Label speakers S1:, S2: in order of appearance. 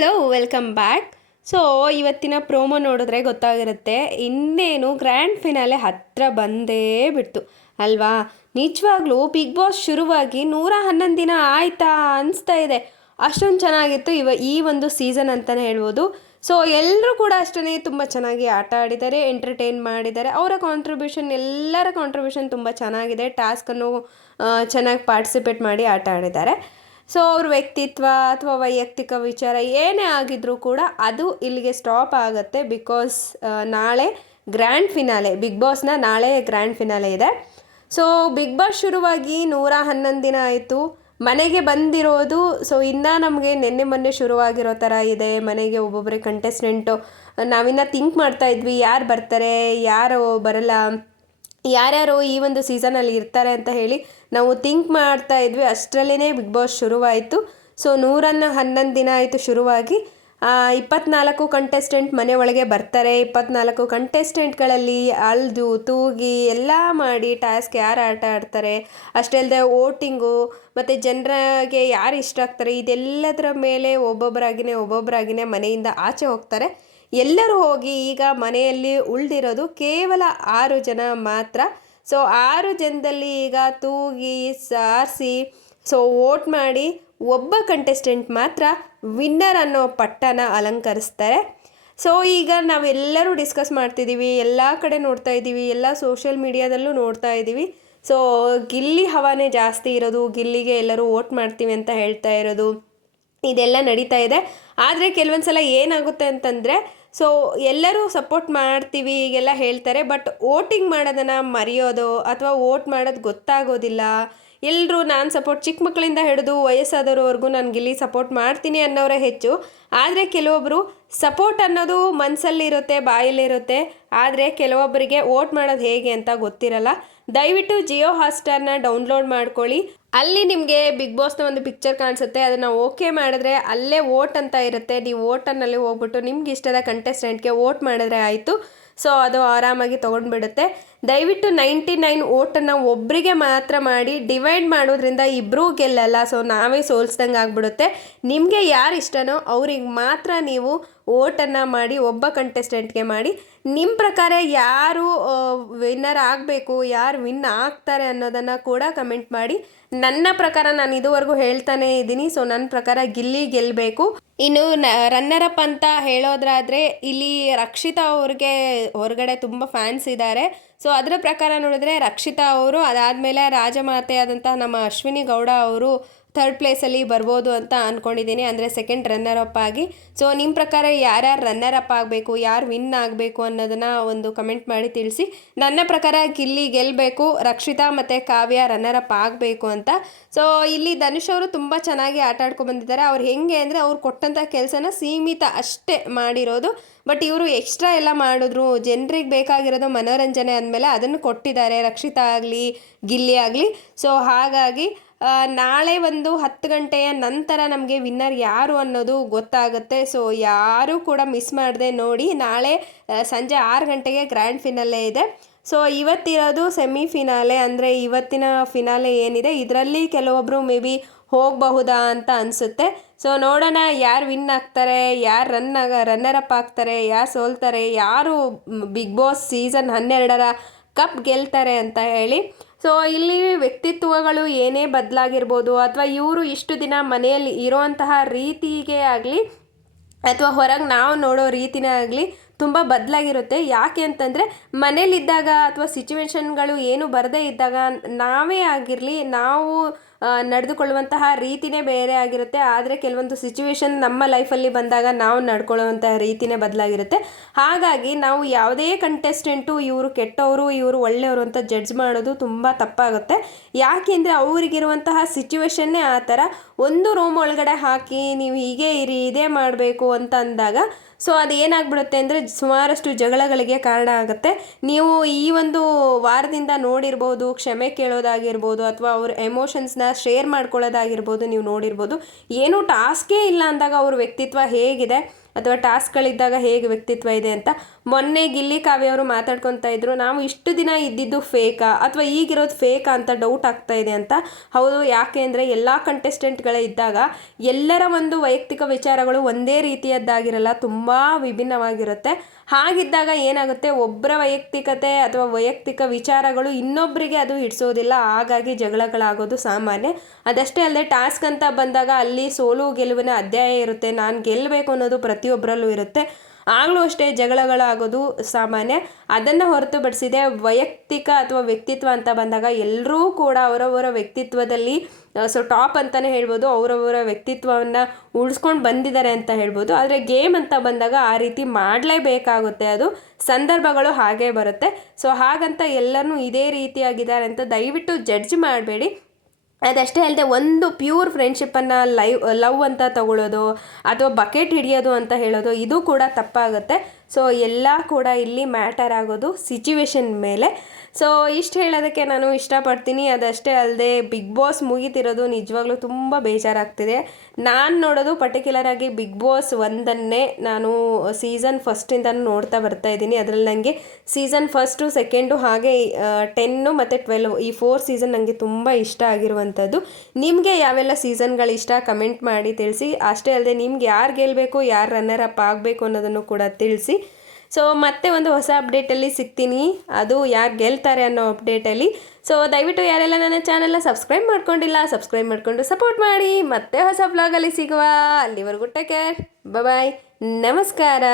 S1: Hello welcome back so ಇವತ್ತಿನ promo ನೋಡಿದ್ರೆ ಗೊತ್ತಾಗಿರುತ್ತೆ. ಇನ್ನೇನು ಗ್ರ್ಯಾಂಡ್ ಫಿನಾಲೆ ಹತ್ತಿರ ಬಂದೇ ಬಿಡ್ತು. ಅಲ್ವಾ? ನಿಜವಾಗ್ಲೂ ಬಿಗ್ ಬಾಸ್ ಶುರುವಾಗಿ ನೂರ ಹನ್ನೊಂದು ದಿನ ಆಯ್ತಾ ಅನಿಸ್ತಾ ಇದೆ. ಅಷ್ಟೊಂದು ಚೆನ್ನಾಗಿತ್ತು ಇವ ಈ ಒಂದು ಸೀಸನ್ ಅಂತಲೇ ಹೇಳ್ಬೋದು. ಸೊ ಎಲ್ಲರೂ ಕೂಡ ಅಷ್ಟೇ ತುಂಬ ಚೆನ್ನಾಗಿ ಆಟ ಆಡಿದ್ದಾರೆ ಎಂಟರ್ಟೈನ್ ಮಾಡಿದ್ದಾರೆ. ಅವರ ಕಾಂಟ್ರಿಬ್ಯೂಷನ್ ಎಲ್ಲರ ಕಾಂಟ್ರಿಬ್ಯೂಷನ್ ತುಂಬ ಚೆನ್ನಾಗಿದೆ. ಟಾಸ್ಕನ್ನು ಚೆನ್ನಾಗಿ ಪಾರ್ಟಿಸಿಪೇಟ್ ಮಾಡಿ ಆಟ ಆಡಿದ್ದಾರೆ. ಸೊ ಅವ್ರ ವ್ಯಕ್ತಿತ್ವ ಅಥವಾ ವೈಯಕ್ತಿಕ ವಿಚಾರ ಏನೇ ಆಗಿದ್ರೂ ಕೂಡ ಅದು ಇಲ್ಲಿಗೆ ಸ್ಟಾಪ್ ಆಗುತ್ತೆ ಬಿಕಾಸ್ ನಾಳೆ ಗ್ರ್ಯಾಂಡ್ ಫಿನಾಲೆ ಬಿಗ್ ಬಾಸ್ನ ನಾಳೆ ಗ್ರ್ಯಾಂಡ್ ಫಿನಾಲೆ ಇದೆ. ಸೊ ಬಿಗ್ ಬಾಸ್ ಶುರುವಾಗಿ ನೂರ ಹನ್ನೊಂದು ದಿನ ಆಯಿತು. ಮನೆಗೆ ಬಂದಿರೋದು ಸೊ ಇನ್ನೂ ನಮಗೆ ನಿನ್ನೆ ಮೊನ್ನೆ ಶುರುವಾಗಿರೋ ಥರ ಇದೆ. ಮನೆಗೆ ಒಬ್ಬೊಬ್ಬರೇ ಕಂಟೆಸ್ಟೆಂಟು ನಾವಿನ್ನ ಥಿಂಕ್ ಮಾಡ್ತಾ ಇದ್ವಿ. ಯಾರು ಬರ್ತಾರೆ, ಯಾರು ಬರಲ್ಲ? ಯಾರ್ಯಾರು ಈ ಒಂದು ಸೀಸನಲ್ಲಿ ಇರ್ತಾರೆ ಅಂತ ಹೇಳಿ ನಾವು ಥಿಂಕ್ ಮಾಡ್ತಾ ಇದ್ವಿ. ಅಷ್ಟರಲ್ಲೇ ಬಿಗ್ ಬಾಸ್ ಶುರುವಾಯಿತು. ಸೊ ನೂರನ್ನು ಹನ್ನೊಂದು ದಿನ ಆಯಿತು ಶುರುವಾಗಿ. ಇಪ್ಪತ್ನಾಲ್ಕು ಕಂಟೆಸ್ಟೆಂಟ್ ಮನೆ ಒಳಗೆ ಬರ್ತಾರೆ. ಇಪ್ಪತ್ನಾಲ್ಕು ಕಂಟೆಸ್ಟೆಂಟ್ಗಳಲ್ಲಿ ಅಳ್ದು, ತೂಗಿ ಎಲ್ಲ ಮಾಡಿ ಟಾಸ್ಕ್ ಯಾರು ಆಟ ಆಡ್ತಾರೆ? ಅಷ್ಟೇ ಅಲ್ಲದೆ ವೋಟಿಂಗು ಮತ್ತು ಜನರಿಗೆ ಯಾರು ಇಷ್ಟ ಆಗ್ತಾರೆ? ಇದೆಲ್ಲದರ ಮೇಲೆ ಒಬ್ಬೊಬ್ಬರಾಗಿನೇ ಒಬ್ಬೊಬ್ಬರಾಗಿನೇ ಮನೆಯಿಂದ ಆಚೆ ಹೋಗ್ತಾರೆ. ಎಲ್ಲರೂ ಹೋಗಿ ಈಗ ಮನೆಯಲ್ಲಿ ಉಳಿದಿರೋದು ಕೇವಲ ಆರು ಜನ ಮಾತ್ರ. ಸೊ ಆರು ಜನದಲ್ಲಿ ಈಗ ತೂಗಿ, ಸಾರಿಸಿ ಸೊ ವೋಟ್ ಮಾಡಿ ಒಬ್ಬ ಕಂಟೆಸ್ಟೆಂಟ್ ಮಾತ್ರ ವಿನ್ನರ್ ಅನ್ನೋ ಪಟ್ಟನ ಅಲಂಕರಿಸ್ತಾರೆ. ಸೊ ಈಗ ನಾವೆಲ್ಲರೂ ಡಿಸ್ಕಸ್ ಮಾಡ್ತಿದ್ದೀವಿ, ಎಲ್ಲ ಕಡೆ ನೋಡ್ತಾ ಇದ್ದೀವಿ, ಎಲ್ಲ ಸೋಷಿಯಲ್ ಮೀಡಿಯಾದಲ್ಲೂ ನೋಡ್ತಾ ಇದ್ದೀವಿ. ಸೊ ಗಿಲ್ಲಿ ಹವಾನೇ ಜಾಸ್ತಿ ಇರೋದು, ಗಿಲ್ಲಿಗೆ ಎಲ್ಲರೂ ವೋಟ್ ಮಾಡ್ತೀವಿ ಅಂತ ಹೇಳ್ತಾ ಇರೋದು, ಇದೆಲ್ಲ ನಡೀತಾ ಇದೆ. ಆದರೆ ಕೆಲವೊಂದು ಸಲ ಏನಾಗುತ್ತೆ ಅಂತಂದರೆ ಸೊ ಎಲ್ಲರೂ ಸಪೋರ್ಟ್ ಮಾಡ್ತೀವಿ, ಈಗೆಲ್ಲ ಹೇಳ್ತಾರೆ ಬಟ್ ವೋಟಿಂಗ್ ಮಾಡೋದನ್ನು ಮರೆಯೋದು ಅಥವಾ ವೋಟ್ ಮಾಡೋದು ಗೊತ್ತಾಗೋದಿಲ್ಲ. ಎಲ್ಲರೂ ನಾನು ಸಪೋರ್ಟ್ ಚಿಕ್ಕ ಮಕ್ಕಳಿಂದ ಹಿಡಿದು ವಯಸ್ಸಾದವ್ರವರೆಗೂ ನಾನು ಗಿಲ್ಲಿ ಸಪೋರ್ಟ್ ಮಾಡ್ತೀನಿ ಅನ್ನೋರೇ ಹೆಚ್ಚು. ಆದರೆ ಕೆಲವೊಬ್ಬರು ಸಪೋರ್ಟ್ ಅನ್ನೋದು ಮನಸ್ಸಲ್ಲಿರುತ್ತೆ ಬಾಯಲ್ಲಿರುತ್ತೆ. ಆದರೆ ಕೆಲವೊಬ್ಬರಿಗೆ ವೋಟ್ ಮಾಡೋದು ಹೇಗೆ ಅಂತ ಗೊತ್ತಿರಲ್ಲ. ದಯವಿಟ್ಟು ಜಿಯೋ ಹಾಟ್ಸ್ಟಾರ್ನ ಡೌನ್ಲೋಡ್ ಮಾಡ್ಕೊಳ್ಳಿ. ಅಲ್ಲಿ ನಿಮಗೆ ಬಿಗ್ ಬಾಸ್ನ ಒಂದು ಪಿಕ್ಚರ್ ಕಾಣಿಸುತ್ತೆ, ಅದನ್ನು ಓಕೆ ಮಾಡಿದ್ರೆ ಅಲ್ಲೇ ವೋಟ್ ಅಂತ ಇರುತ್ತೆ. ನೀವು ವೋಟನ್ನಲ್ಲಿ ಹೋಗ್ಬಿಟ್ಟು ನಿಮ್ಗೆ ಇಷ್ಟದ ಕಂಟೆಸ್ಟೆಂಟ್ಗೆ ವೋಟ್ ಮಾಡಿದ್ರೆ ಆಯಿತು. ಸೊ, ಅದು ಆರಾಮಾಗಿ ತೊಗೊಂಡ್ಬಿಡುತ್ತೆ. ದಯವಿಟ್ಟು ನೈಂಟಿ ನೈನ್ ಓಟನ್ನು ಒಬ್ಬರಿಗೆ ಮಾತ್ರ ಮಾಡಿ, ಡಿವೈಡ್ ಮಾಡೋದ್ರಿಂದ ಇಬ್ಬರೂ ಗೆಲ್ಲಲ್ಲ. ಸೊ, ನಾವೇ ಸೋಲ್ಸ್ದಂಗೆ ಆಗಿಬಿಡುತ್ತೆ. ನಿಮಗೆ ಯಾರು ಇಷ್ಟನೋ ಅವ್ರಿಗೆ ಮಾತ್ರ ನೀವು ಓಟನ್ನು ಮಾಡಿ, ಒಬ್ಬ ಕಂಟೆಸ್ಟೆಂಟ್ಗೆ ಮಾಡಿ. ನಿಮ್ಮ ಪ್ರಕಾರ ಯಾರು ವಿನ್ನರ್ ಆಗಬೇಕು, ಯಾರು ವಿನ್ ಆಗ್ತಾರೆ ಅನ್ನೋದನ್ನು ಕೂಡ ಕಮೆಂಟ್ ಮಾಡಿ. ನನ್ನ ಪ್ರಕಾರ ನಾನು ಇದುವರೆಗೂ ಹೇಳ್ತಾನೆ ಇದ್ದೀನಿ ಸೊ ನನ್ನ ಪ್ರಕಾರ ಗಿಲ್ಲಿ ಗೆಲ್ಲಬೇಕು ಇನ್ನು ನ ರನ್ನರ್ ಅಪ್ ಅಂತ ಹೇಳೋದ್ರಾದರೆ ಇಲ್ಲಿ ರಕ್ಷಿತಾ ಅವ್ರಿಗೆ ಹೊರಗಡೆ ತುಂಬ ಫ್ಯಾನ್ಸ್ ಇದ್ದಾರೆ ಸೊ ಅದರ ಪ್ರಕಾರ ನೋಡಿದ್ರೆ ರಕ್ಷಿತಾ ಅವರು, ಅದಾದಮೇಲೆ ರಾಜಮಾತೆ ಆದಂಥ ನಮ್ಮ ಅಶ್ವಿನಿ ಗೌಡ ಅವರು ಥರ್ಡ್ ಪ್ಲೇಸಲ್ಲಿ ಬರ್ಬೋದು ಅಂತ ಅಂದ್ಕೊಂಡಿದ್ದೀನಿ ಅಂದರೆ ಸೆಕೆಂಡ್ ರನ್ನರ್ ಅಪ್ ಆಗಿ. ಸೊ ನಿಮ್ಮ ಪ್ರಕಾರ ಯಾರ್ಯಾರು ರನ್ನರ್ ಅಪ್ ಆಗಬೇಕು, ಯಾರು ವಿನ್ ಆಗಬೇಕು ಅನ್ನೋದನ್ನು ಒಂದು ಕಮೆಂಟ್ ಮಾಡಿ ತಿಳಿಸಿ. ನನ್ನ ಪ್ರಕಾರ ಗಿಲ್ಲಿ ಗೆಲ್ಲಬೇಕು ರಕ್ಷಿತಾ ಮತ್ತು ಕಾವ್ಯ ರನ್ನರ್ ಅಪ್ ಆಗಬೇಕು ಅಂತ. ಸೊ ಇಲ್ಲಿ ಧನುಷ್ ಅವರು ತುಂಬ ಚೆನ್ನಾಗಿ ಆಟ ಬಂದಿದ್ದಾರೆ. ಅವ್ರು ಹೆಂಗೆ ಅಂದರೆ ಅವ್ರು ಕೊಟ್ಟಂಥ ಕೆಲಸನ ಸೀಮಿತ ಅಷ್ಟೇ ಮಾಡಿರೋದು. ಬಟ್ ಇವರು ಎಕ್ಸ್ಟ್ರಾ ಎಲ್ಲ ಮಾಡಿದ್ರು. ಜನರಿಗೆ ಬೇಕಾಗಿರೋದು ಮನೋರಂಜನೆ ಅಂದಮೇಲೆ ಅದನ್ನು ಕೊಟ್ಟಿದ್ದಾರೆ. ರಕ್ಷಿತಾ ಆಗಲಿ, ಗಿಲ್ಲಿ ಆಗಲಿ. ಸೊ ಹಾಗಾಗಿ ನಾಳೆ ಒಂದು ಹತ್ತು ಗಂಟೆಯ ನಂತರ ನಮಗೆ ವಿನ್ನರ್ ಯಾರು ಅನ್ನೋದು ಗೊತ್ತಾಗುತ್ತೆ. ಸೊ ಯಾರೂ ಕೂಡ ಮಿಸ್ ಮಾಡದೆ ನೋಡಿ ನಾಳೆ ಸಂಜೆ ಆರು ಗಂಟೆಗೆ ಗ್ರ್ಯಾಂಡ್ ಫಿನಾಲೆ ಇದೆ. ಸೊ ಇವತ್ತಿರೋದು ಸೆಮಿ ಫಿನಾಲೆ ಅಂದರೆ ಇವತ್ತಿನ ಫಿನಾಲೆ ಏನಿದೆ? ಇದರಲ್ಲಿ ಕೆಲವೊಬ್ಬರು ಮೇ ಬಿ ಹೋಗಬಹುದಾ ಅಂತ ಅನಿಸುತ್ತೆ. ಸೊ ನೋಡೋಣ ಯಾರು ವಿನ್ ಆಗ್ತಾರೆ, ಯಾರು ರನ್ ಆಗ ರನ್ನರ್ ಅಪ್ ಆಗ್ತಾರೆ, ಯಾರು ಸೋಲ್ತಾರೆ, ಯಾರು ಬಿಗ್ ಬಾಸ್ ಸೀಸನ್ ಹನ್ನೆರಡರ ಕಪ್ ಗೆಲ್ತಾರೆ ಅಂತ ಹೇಳಿ. ಸೊ ಇಲ್ಲಿ ವ್ಯಕ್ತಿತ್ವಗಳು ಏನೇ ಬದಲಾಗಿರ್ಬೋದು ಅಥವಾ ಇವರು ಇಷ್ಟು ದಿನ ಮನೆಯಲ್ಲಿ ಇರೋವಂತಹ ರೀತಿಗೆ ಆಗಲಿ ಅಥವಾ ಹೊರಗೆ ನಾವು ನೋಡೋ ರೀತಿನೇ ಆಗಲಿ ತುಂಬ ಬದಲಾಗಿರುತ್ತೆ. ಯಾಕೆ ಅಂತಂದರೆ ಮನೇಲಿದ್ದಾಗ ಅಥವಾ ಸಿಚುವೇಶನ್ಗಳು ಏನು ಬರದೇ ಇದ್ದಾಗ ನಾವೇ ಆಗಿರಲಿ, ನಾವು ನಡೆದುಕೊಳ್ಳುವಂತಹ ರೀತಿನೇ ಬೇರೆ ಆಗಿರುತ್ತೆ. ಆದರೆ ಕೆಲವೊಂದು ಸಿಚುವೇಶನ್ ನಮ್ಮ ಲೈಫಲ್ಲಿ ಬಂದಾಗ ನಾವು ನಡ್ಕೊಳ್ಳುವಂತಹ ರೀತಿನೇ ಬದಲಾಗಿರುತ್ತೆ. ಹಾಗಾಗಿ ನಾವು ಯಾವುದೇ ಕಂಟೆಸ್ಟೆಂಟು ಇವರು ಕೆಟ್ಟವರು, ಇವರು ಒಳ್ಳೆಯವರು ಅಂತ ಜಡ್ಜ್ ಮಾಡೋದು ತುಂಬ ತಪ್ಪಾಗುತ್ತೆ. ಯಾಕೆಂದರೆ ಅವರಿಗಿರುವಂತಹ ಸಿಚುವೇಶನ್ನೇ ಆ ಥರ. ಒಂದು ರೂಮ್ ಒಳಗಡೆ ಹಾಕಿ ನೀವು ಹೀಗೆ ಇರಿ, ಇದೇ ಮಾಡಬೇಕು ಅಂತ ಅಂದಾಗ ಸೊ ಅದು ಏನಾಗ್ಬಿಡುತ್ತೆ ಅಂದರೆ ಸುಮಾರಷ್ಟು ಜಗಳಗಳಿಗೆ ಕಾರಣ ಆಗುತ್ತೆ. ನೀವು ಈ ಒಂದು ವಾರದಿಂದ ನೋಡಿರ್ಬೋದು, ಕ್ಷಮೆ ಕೇಳೋದಾಗಿರ್ಬೋದು, ಅಥವಾ ಅವ್ರ ಎಮೋಷನ್ಸ್ನ ಶೇರ್ ಮಾಡ್ಕೊಳ್ಳೋದಾಗಿರ್ಬೋದು ನೀವು ನೋಡಿರ್ಬೋದು. ಏನೂ ಟಾಸ್ಕೇ ಇಲ್ಲ ಅಂದಾಗ ಅವ್ರ ವ್ಯಕ್ತಿತ್ವ ಹೇಗಿದೆ? ಅಥವಾ ಟಾಸ್ಕ್ಗಳಿದ್ದಾಗ ಹೇಗೆ ವ್ಯಕ್ತಿತ್ವ ಇದೆ ಅಂತ ಮೊನ್ನೆ ಗಿಲ್ಲಿ ಕಾವ್ಯ ಅವರು ಮಾತಾಡ್ಕೊತಾ ಇದ್ರು, ನಾವು ಇಷ್ಟು ದಿನ ಇದ್ದಿದ್ದು ಫೇಕಾ ಅಥವಾ ಈಗಿರೋದು ಫೇಕಾ ಅಂತ ಡೌಟ್ ಆಗ್ತಾ ಇದೆ ಅಂತ? ಹೌದು, ಯಾಕೆ ಅಂದರೆ ಎಲ್ಲ ಕಂಟೆಸ್ಟೆಂಟ್ಗಳೇ ಇದ್ದಾಗ ಎಲ್ಲರ ಒಂದು ವೈಯಕ್ತಿಕ ವಿಚಾರಗಳು ಒಂದೇ ರೀತಿಯದ್ದಾಗಿರಲ್ಲ, ತುಂಬ ವಿಭಿನ್ನವಾಗಿರುತ್ತೆ. ಹಾಗಿದ್ದಾಗ ಏನಾಗುತ್ತೆ? ಒಬ್ಬರ ವೈಯಕ್ತಿಕತೆ ಅಥವಾ ವೈಯಕ್ತಿಕ ವಿಚಾರಗಳು ಇನ್ನೊಬ್ಬರಿಗೆ ಅದು ಹಿಡಿಸೋದಿಲ್ಲ, ಹಾಗಾಗಿ ಜಗಳಗಳಾಗೋದು ಸಾಮಾನ್ಯ. ಅದಷ್ಟೇ ಅಲ್ಲದೆ ಟಾಸ್ಕ್ ಅಂತ ಬಂದಾಗ ಅಲ್ಲಿ ಸೋಲು ಗೆಲುವಿನ ಅಧ್ಯಾಯ ಇರುತ್ತೆ, ನಾನು ಗೆಲ್ಲಬೇಕು ಅನ್ನೋದು ಪ್ರತಿಯೊಬ್ಬರಲ್ಲೂ ಇರುತ್ತೆ. ಆಗಲೂ ಅಷ್ಟೇ ಜಗಳಗಳಾಗೋದು ಸಾಮಾನ್ಯ. ಅದನ್ನು ಹೊರತುಪಡಿಸಿದೆ ವೈಯಕ್ತಿಕ ಅಥವಾ ವ್ಯಕ್ತಿತ್ವ ಅಂತ ಬಂದಾಗ ಎಲ್ಲರೂ ಕೂಡ ಅವರವರ ವ್ಯಕ್ತಿತ್ವದಲ್ಲಿ ಸೊ ಟಾಪ್ ಅಂತಲೇ ಹೇಳ್ಬೋದು, ಅವರವರ ವ್ಯಕ್ತಿತ್ವವನ್ನು ಉಳಿಸ್ಕೊಂಡು ಬಂದಿದ್ದಾರೆ ಅಂತ ಹೇಳ್ಬೋದು. ಆದರೆ ಗೇಮ್ ಅಂತ ಬಂದಾಗ ಆ ರೀತಿ ಮಾಡಲೇಬೇಕಾಗುತ್ತೆ ಅದು. ಸಂದರ್ಭಗಳು ಹಾಗೇ ಬರುತ್ತೆ. ಸೊ ಹಾಗಂತ ಎಲ್ಲರೂ ಇದೇ ರೀತಿಯಾಗಿದ್ದಾರೆ ಅಂತ ದಯವಿಟ್ಟು ಜಡ್ಜ್ ಮಾಡಬೇಡಿ. ಅದಷ್ಟೇ ಅಲ್ಲದೆ ಒಂದು ಪ್ಯೂರ್ ಫ್ರೆಂಡ್ಶಿಪ್ಪನ್ನು ಲೈವ್ ಲವ್ ಅಂತ ತಗೊಳ್ಳೋದು ಅಥವಾ ಬಕೆಟ್ ಹಿಡಿಯೋದು ಅಂತ ಹೇಳೋದು, ಇದು ಕೂಡ ತಪ್ಪಾಗುತ್ತೆ. ಸೊ ಎಲ್ಲ ಕೂಡ ಇಲ್ಲಿ ಮ್ಯಾಟರ್ ಆಗೋದು ಸಿಚುವೇಶನ್ ಮೇಲೆ. ಸೊ ಇಷ್ಟು ಹೇಳೋದಕ್ಕೆ ನಾನು ಇಷ್ಟಪಡ್ತೀನಿ. ಅದಷ್ಟೇ ಅಲ್ಲದೆ ಬಿಗ್ ಬಾಸ್ ಮುಗಿತಿರೋದು ನಿಜವಾಗ್ಲೂ ತುಂಬ ಬೇಜಾರಾಗ್ತಿದೆ. ನಾನು ನೋಡೋದು ಪರ್ಟಿಕ್ಯುಲರ್ ಆಗಿ ಬಿಗ್ ಬಾಸ್ ಒಂದನ್ನೇ ನಾನು ಸೀಸನ್ ಫಸ್ಟಿಂದನೂ ನೋಡ್ತಾ ಬರ್ತಾ ಇದ್ದೀನಿ. ಅದರಲ್ಲಿ ನನಗೆ ಸೀಸನ್ ಫಸ್ಟು ಸೆಕೆಂಡು ಹಾಗೆ ಟೆನ್ನು ಮತ್ತು ಟ್ವೆಲ್ವ್ ಈ ಫೋರ್ ಸೀಸನ್ ನನಗೆ ತುಂಬ ಇಷ್ಟ ಆಗಿರುವಂಥದ್ದು. ನಿಮಗೆ ಯಾವೆಲ್ಲ ಸೀಸನ್ಗಳು ಇಷ್ಟ ಕಮೆಂಟ್ ಮಾಡಿ ತಿಳಿಸಿ. ಅಷ್ಟೇ ಅಲ್ಲದೆ ನಿಮ್ಗೆ ಯಾರು ಗೆಲ್ಲಬೇಕು ಯಾರು ರನ್ನರ್ ಅಪ್ ಆಗಬೇಕು ಅನ್ನೋದನ್ನು ಕೂಡ ತಿಳಿಸಿ. ಸೊ ಮತ್ತೆ ಒಂದು ಹೊಸ ಅಪ್ಡೇಟಲ್ಲಿ ಸಿಗ್ತೀನಿ. ಅದು ಯಾರು ಗೆಲ್ತಾರೆ ಅನ್ನೋ ಅಪ್ಡೇಟಲ್ಲಿ ಸೊ ದಯವಿಟ್ಟು ಯಾರೆಲ್ಲ ನನ್ನ ಚಾನೆಲ್ನ ಸಬ್ಸ್ಕ್ರೈಬ್ ಮಾಡ್ಕೊಂಡಿಲ್ಲ ಸಬ್ಸ್ಕ್ರೈಬ್ ಮಾಡಿಕೊಂಡು ಸಪೋರ್ಟ್ ಮಾಡಿ. ಮತ್ತೆ ಹೊಸ ಬ್ಲಾಗಲ್ಲಿ ಸಿಗುವ. ಅಲ್ಲಿವರೆಗೂ ಟೇಕ್ ಕೇರ್ ಬಾಯ್ ನಮಸ್ಕಾರ.